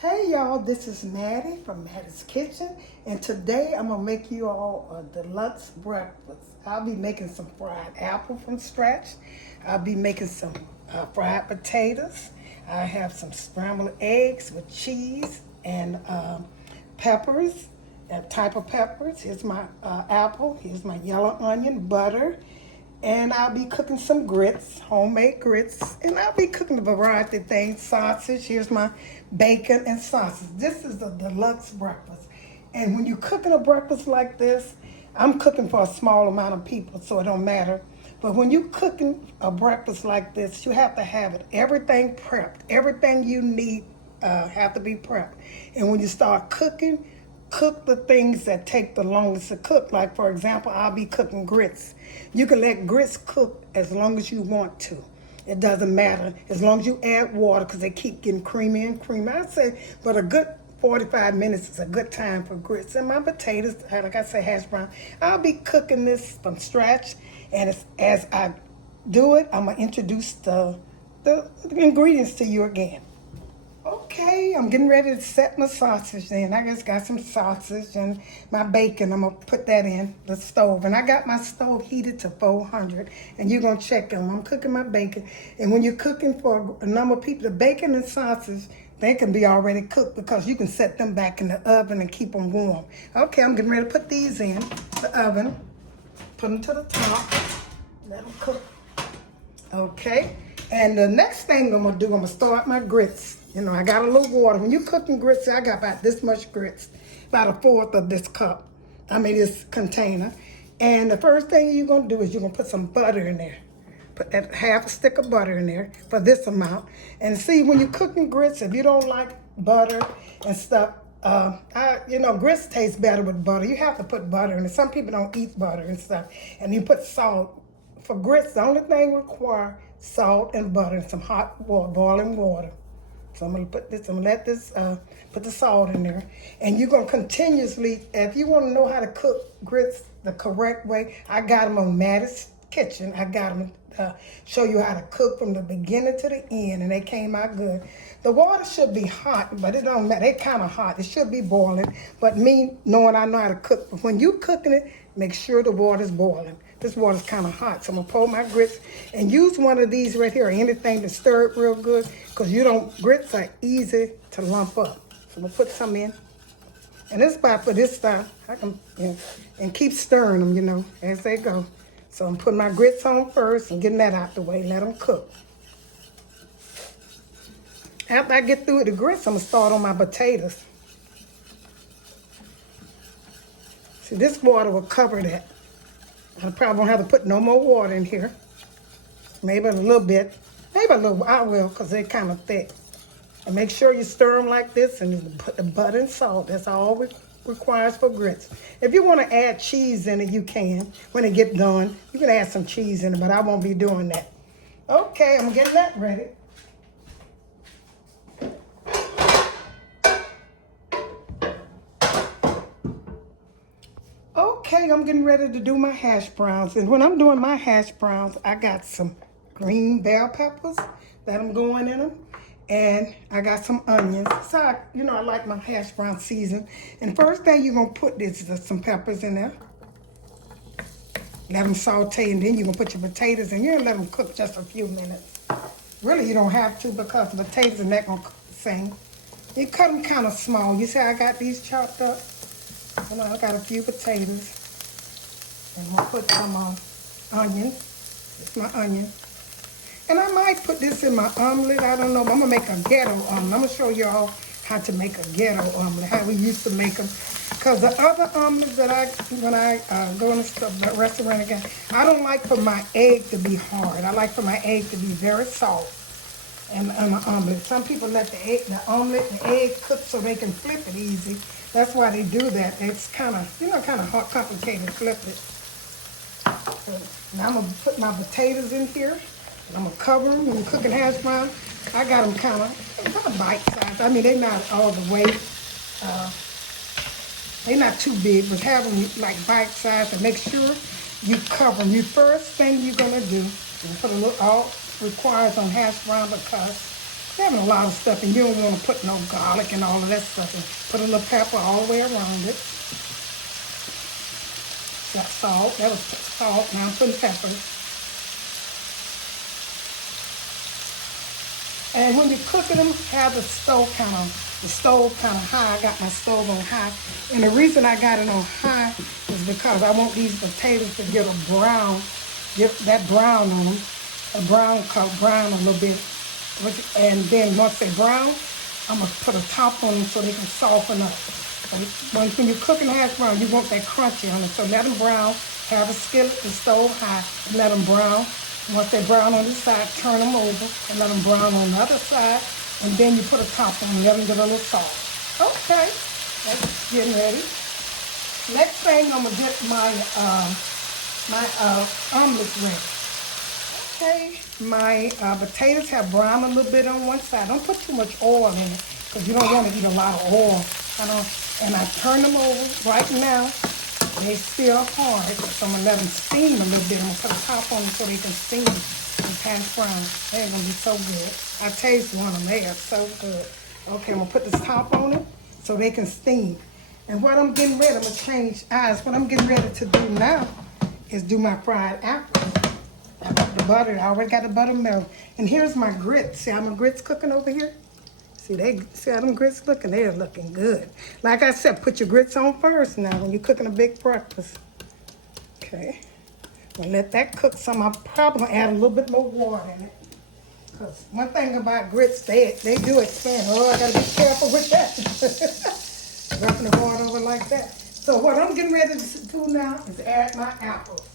Hey y'all, this is Mattie from Mattie's Kitchen, and today I'm gonna make you all a deluxe breakfast. I'll be making some fried apple from scratch. I'll be making some fried potatoes. I have some scrambled eggs with cheese and peppers, a type of peppers. Here's my apple. Here's my yellow onion, butter. And I'll be cooking some grits, homemade grits. And I'll be cooking a variety of things, sausage. Here's my bacon and sausage. This is the deluxe breakfast. And when you're cooking a breakfast like this, I'm cooking for a small amount of people, so it don't matter. But when you're cooking a breakfast like this, you have to have it, everything prepped. Everything you need have to be prepped. And when you start cooking, cook the things that take the longest to cook. Like, for example, I'll be cooking grits. You can let grits cook as long as you want to. It doesn't matter as long as you add water, because they keep getting creamy and creamy. I say, but a good 45 minutes is a good time for grits. And my potatoes, like I said, hash brown. I'll be cooking this from scratch, and as I do it, I'm gonna introduce the ingredients to you again. Okay, I'm getting ready to set my sausage then. I just got some sausage and my bacon. I'm going to put that in the stove. And I got my stove heated to 400. And you're going to check them. I'm cooking my bacon. And when you're cooking for a number of people, the bacon and sausage, they can be already cooked because you can set them back in the oven and keep them warm. Okay, I'm getting ready to put these in the oven. Put them to the top. Let them cook. Okay, and the next thing I'm going to do, I'm going to start my grits. You know, I got a little water. When you're cooking grits, I got about this much grits, about a fourth of this cup. This container. And the first thing you're going to do is you're going to put some butter in there. Put that half a stick of butter in there for this amount. And see, when you're cooking grits, if you don't like butter and stuff, grits taste better with butter. You have to put butter in it. Some people don't eat butter and stuff. And you put salt. For grits, the only thing require salt and butter and some hot water, boiling water. So I'm gonna put let this, put the salt in there. And you're gonna continuously, if you wanna know how to cook grits the correct way, I got them on Mattie's Kitchen. I got them show you how to cook from the beginning to the end, and they came out good. The water should be hot, but it don't matter. They're kind of hot. It should be boiling. But me, knowing I know how to cook, but when you cooking it, make sure the water's boiling. This water's kind of hot, so I'm gonna pour my grits and use one of these right here, or anything to stir it real good, because grits are easy to lump up. So I'm gonna put some in. And this about for this time, I can, and keep stirring them, as they go. So I'm putting my grits on first and getting that out the way, let them cook. After I get through with the grits, I'm gonna start on my potatoes. See, this water will cover that. I probably won't have to put no more water in here. Maybe a little bit. Maybe a little, I will, because they're kind of thick. And make sure you stir them like this, and you put the butter and salt. That's all it requires for grits. If you want to add cheese in it, you can. When it get done, you can add some cheese in it, but I won't be doing that. Okay, I'm getting that ready. Okay, I'm getting ready to do my hash browns. And when I'm doing my hash browns, I got some green bell peppers that I'm going in them. And I got some onions. So, I like my hash brown seasoned. And first thing you're going to put is some peppers in there. Let them saute, and then you're going to put your potatoes in. You're going to let them cook just a few minutes. Really, you don't have to, because the potatoes are not going to cook the same. You cut them kind of small. You see I got these chopped up? I got a few potatoes. And I'm going to put some onion. It's my onion. And I might put this in my omelet. I don't know. But I'm going to make a ghetto omelet. I'm going to show y'all how to make a ghetto omelet, how we used to make them. Because the other omelets that when I go in the restaurant again, I don't like for my egg to be hard. I like for my egg to be very soft and an omelet. Some people let the egg cook so they can flip it easy. That's why they do that. It's kind of hard, complicated to flip it. So now I'm going to put my potatoes in here. And I'm going to cover them. When you're cooking hash brown, I got them kind of bite-sized. They're not all the way, they're not too big, but have them like bite-sized, and make sure you cover them. The first thing you're going to do, you put a little, all requires on hash brown, because Having a lot of stuff, and you don't want to put no garlic and all of that stuff in. Put a little pepper all the way around it. Got salt. That was salt. Now I'm putting pepper. And when you're cooking them, have the stove kind of high. I got my stove on high. And the reason I got it on high is because I want these potatoes to get that brown on them. A brown a little bit. And then once they brown, I'm going to put a top on them so they can soften up. When you're cooking hash brown, you want that crunchy on it. So let them brown. Have the stove high, and let them brown. Once they brown on this side, turn them over and let them brown on the other side. And then you put a top on them, let them get a little soft. Okay, that's getting ready. Next thing, I'm going to get my omelet ready. Okay, my potatoes have browned a little bit on one side. Don't put too much oil in it because you don't want to eat a lot of oil. And I turn them over right now. They still hard, so I'm going to let them steam a little bit. I'm going to put a top on them so they can steam and pass brown. They're going to be so good. I taste one of them. They are so good. Okay, I'm going to put this top on them so they can steam. And what I'm getting ready, I'm going to change eyes. What I'm getting ready to do now is do my fried apples. I got the butter. I already got the butter melted. And here's my grits. See how my grits cooking over here? See how them grits looking? They're looking good. Like I said, put your grits on first now when you're cooking a big breakfast. Okay. I'm going to let that cook some. I'm probably going to add a little bit more water in it. Because one thing about grits, they do expand. Oh, I got to be careful with that. Rubbing the water over like that. So what I'm getting ready to do now is add my apples.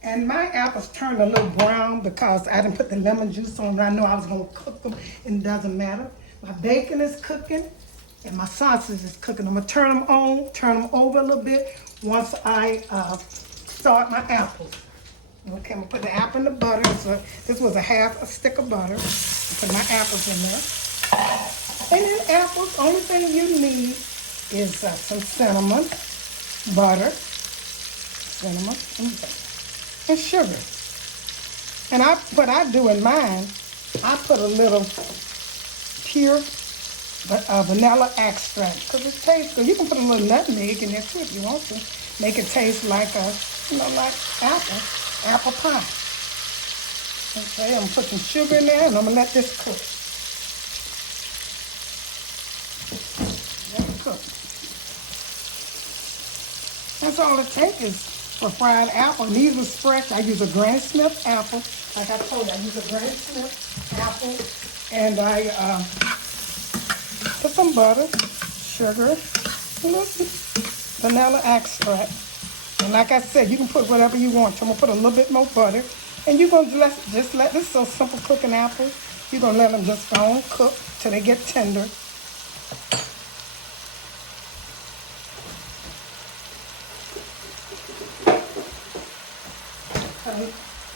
And my apples turned a little brown because I didn't put the lemon juice on. I know I was going to cook them, and it doesn't matter. My bacon is cooking, and my sausage is cooking. I'm going to turn them over a little bit once I start my apples. Okay, I'm going to put the apple in the butter. So this was a stick of butter. Put my apples in there. And then apples, only thing you need is some cinnamon, butter, and sugar. And what I do in mine, I put a little pure vanilla extract because it tastes good. You can put a little nutmeg in there too if you want to. Make it taste like like apple pie. Okay, I'm gonna put some sugar in there and I'm gonna let this cook. Let it cook. That's all it takes is for fried apple. And these was fresh. I use a Granny Smith apple. Like I told you, I use a Granny Smith apple. And I put some butter, sugar, a little vanilla extract. And like I said, you can put whatever you want. So I'm going to put a little bit more butter. And you're going to just let this so simple cooking apple. You're going to let them just go on cook till they get tender.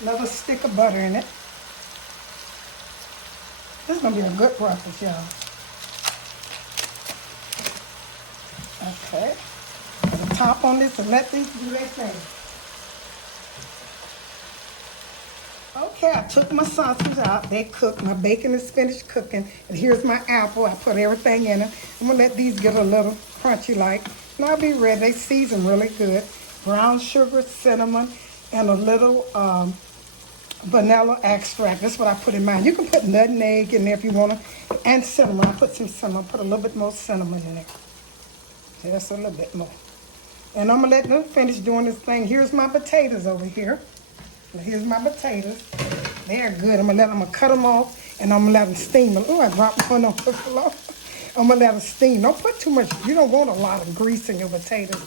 Another stick of butter in it. This is going to be a good breakfast, y'all. Okay. Put the top on this and let these do their thing. Okay, I took my sausage out. They cooked. My bacon is finished cooking. And here's my apple. I put everything in it. I'm going to let these get a little crunchy like. And I'll be ready. They season really good. Brown sugar, cinnamon, and a little vanilla extract. That's what I put in mine. You can put nutmeg in there if you want to. And cinnamon. I put some cinnamon. Put a little bit more cinnamon in there. Just a little bit more. And I'm going to let them finish doing this thing. Here's my potatoes over here. Here's my potatoes. They're good. I'm going to cut them off, and I'm going to let them steam. Oh, I dropped one on the floor. I'm going to let them steam. Don't put too much. You don't want a lot of grease in your potatoes.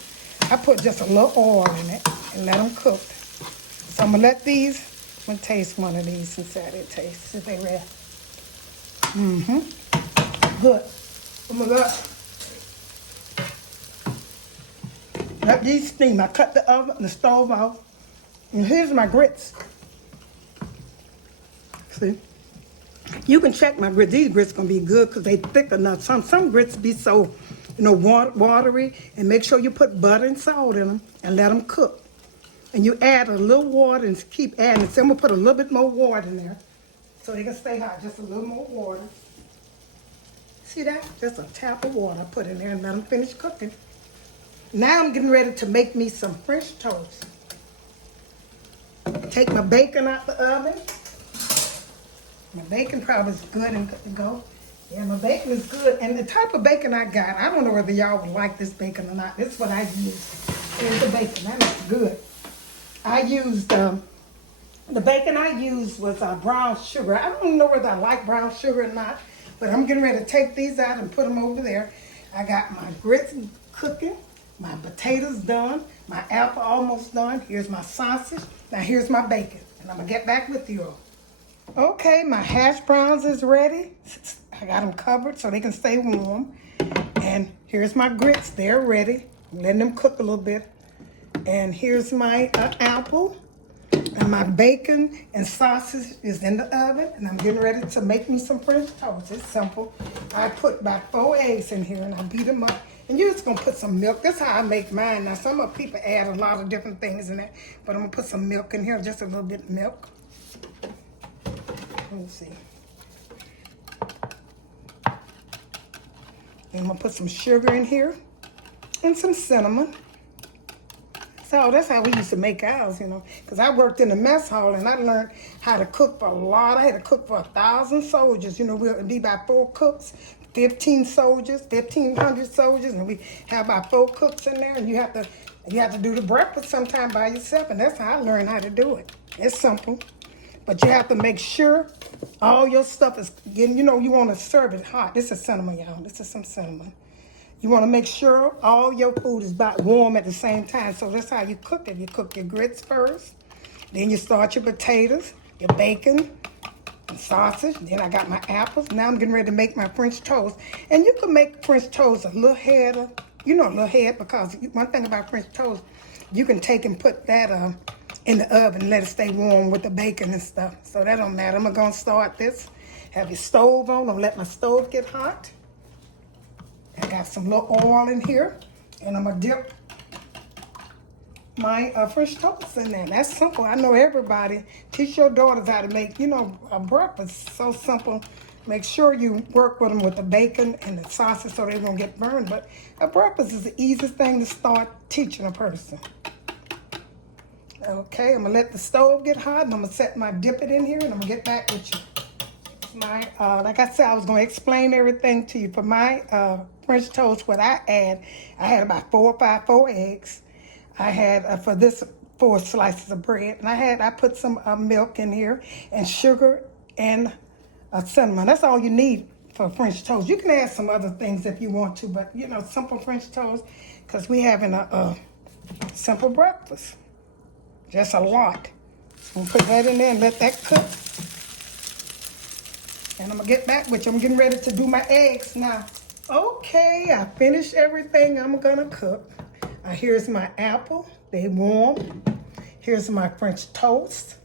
I put just a little oil in it and let them cook. So I'm going to let these. I'm going to taste one of these and see how they taste. See if they red. Good. I'm going to let these steam. I cut the stove off. And here's my grits. See? You can check my grits. These grits going to be good because they thick enough. Some grits be so, watery. And make sure you put butter and salt in them and let them cook. And you add a little water and keep adding. So I'm gonna put a little bit more water in there so they can stay hot. Just a little more water. See that? Just a tap of water I put in there and let them finish cooking. Now I'm getting ready to make me some French toast. Take my bacon out the oven. My bacon probably is good and good to go. Yeah, my bacon is good. And the type of bacon I got, I don't know whether y'all would like this bacon or not. This is what I use. Here's the bacon. That looks good. I used, the bacon I used was brown sugar. I don't know whether I like brown sugar or not, but I'm getting ready to take these out and put them over there. I got my grits cooking, my potatoes done, my apple almost done. Here's my sausage. Now here's my bacon, and I'm gonna get back with you all. Okay, my hash browns is ready. I got them covered so they can stay warm. And here's my grits, they're ready. I'm letting them cook a little bit. And here's my apple. And my bacon and sausage is in the oven. And I'm getting ready to make me some French toast. It's simple. I put about 4 eggs in here and I beat them up. And you're just going to put some milk. That's how I make mine. Now, some of people add a lot of different things in there. But I'm going to put some milk in here, just a little bit of milk. Let me see. And I'm going to put some sugar in here and some cinnamon. So that's how we used to make ours, you know. Because I worked in the mess hall and I learned how to cook for a lot. I had to cook for 1,000 soldiers. You know, we'll be about 4 cooks, 15 soldiers, 1,500 soldiers. And we have about 4 cooks in there. And you have to do the breakfast sometime by yourself. And that's how I learned how to do it. It's simple. But you have to make sure all your stuff is getting, you know, you want to serve it hot. This is cinnamon, y'all. This is some cinnamon. You want to make sure all your food is about warm at the same time. So that's how you cook it. You cook your grits first. Then you start your potatoes, your bacon, and sausage. Then I got my apples. Now I'm getting ready to make my French toast. And you can make French toast a little header. You know, a little head, because one thing about French toast, you can take and put that in the oven and let it stay warm with the bacon and stuff. So that don't matter. I'm going to start this. Have your stove on. I'm going to let my stove get hot. I got some little oil in here. And I'm going to dip my French toast in there. That's simple. I know everybody. Teach your daughters how to make, you know, a breakfast. So simple. Make sure you work with them with the bacon and the sausage so they won't get burned. But a breakfast is the easiest thing to start teaching a person. Okay, I'm gonna let the stove get hot and I'm gonna dip it in here and I'm gonna get back with you. Like I said, I was gonna explain everything to you. For my French toast, what I had about 4 eggs. I had, for this, 4 slices of bread. And I put some milk in here and sugar and cinnamon. That's all you need for French toast. You can add some other things if you want to, but you know, simple French toast, because we having a simple breakfast. Just a lot. I'm gonna put that in there and let that cook. And I'm gonna get back with you. I'm getting ready to do my eggs now. Okay, I finished everything I'm gonna cook. Here's my apple, they warm. Here's my French toast.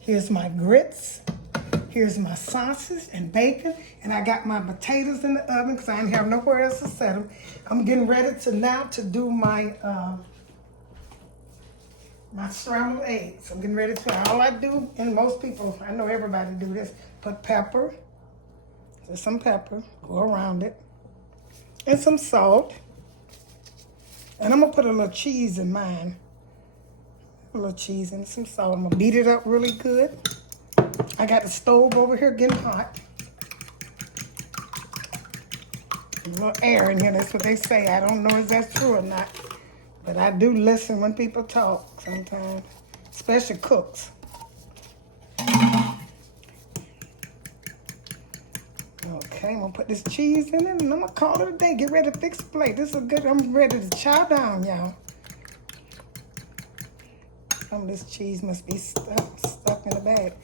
Here's my grits. Here's my sausage and bacon. And I got my potatoes in the oven because I didn't have nowhere else to set them. I'm getting ready to do my my scrambled eggs. I'm getting ready to, all I do, and most people, I know everybody do this, put pepper, just some pepper, go around it, and some salt. And I'm gonna put a little cheese in mine. A little cheese and some salt. I'm gonna beat it up really good. I got the stove over here getting hot. A little air in here, that's what they say. I don't know if that's true or not. But I do listen when people talk sometimes, especially cooks. Okay, I'm gonna put this cheese in it and I'm gonna call it a day. Get ready to fix the plate. This is good. I'm ready to chow down, y'all. Some of this cheese must be stuck in the bag.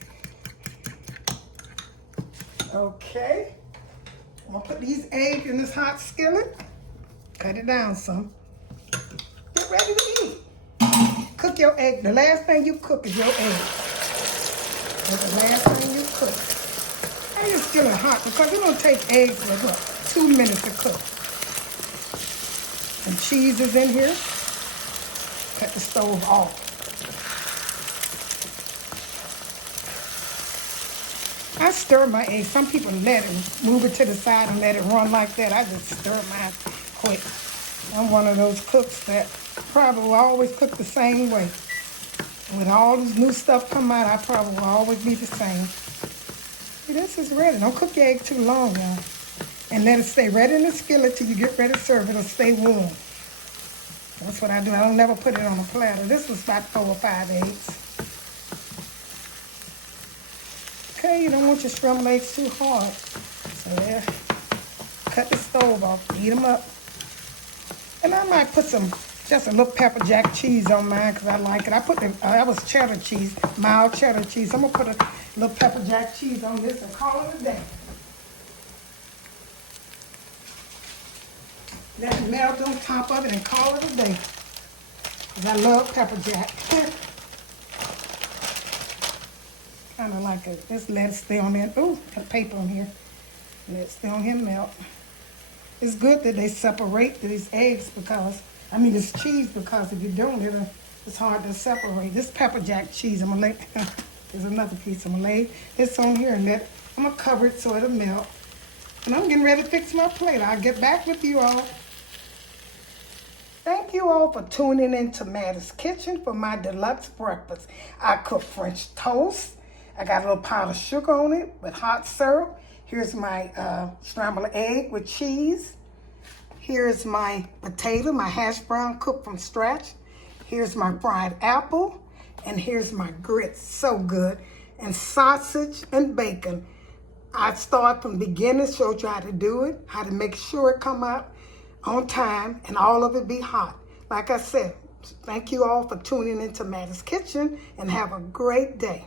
Okay, I'm gonna put these eggs in this hot skillet. Cut it down some. Get ready to eat. Cook your egg. The last thing you cook is your egg. That's the last thing you cook. I just skillet hot because it's gonna take eggs for what, 2 minutes to cook. And cheese is in here. Cut the stove off. I stir my eggs. Some people let it, move it to the side and let it run like that. I just stir mine quick. I'm one of those cooks that probably will always cook the same way. When all this new stuff come out, I probably will always be the same. See, this is ready. Don't cook your egg too long, y'all. And let it stay right in the skillet till you get ready to serve it. It'll stay warm. That's what I do. I don't never put it on a platter. This was about 4 or 5 eggs. Okay, you don't want your scrambled eggs too hard. So there, cut the stove off, heat them up. And I might put just a little pepper jack cheese on mine because I like it. I put that was cheddar cheese, mild cheddar cheese. I'm going to put a little pepper jack cheese on this and call it a day. Let it melt on top of it and call it a day. Because I love pepper jack. Kind of like it. Just let it stay on there. Ooh, got paper on here. Let it stay on here and melt. It's good that they separate these eggs this cheese, because if you don't, it's hard to separate. This pepper jack cheese, I'm going to lay, there's another piece. I'm going to lay this on here and I'm going to cover it so it'll melt. And I'm getting ready to fix my plate. I'll get back with you all. Thank you all for tuning in to Mattie's Kitchen for my deluxe breakfast. I cook French toast. I got a little powdered sugar on it with hot syrup. Here's my scrambled egg with cheese. Here's my potato, my hash brown cooked from scratch. Here's my fried apple. And here's my grits, so good. And sausage and bacon. I start from the beginning, showed you how to do it, how to make sure it come out on time, and all of it be hot. Like I said, thank you all for tuning into Mattie's Kitchen, and have a great day.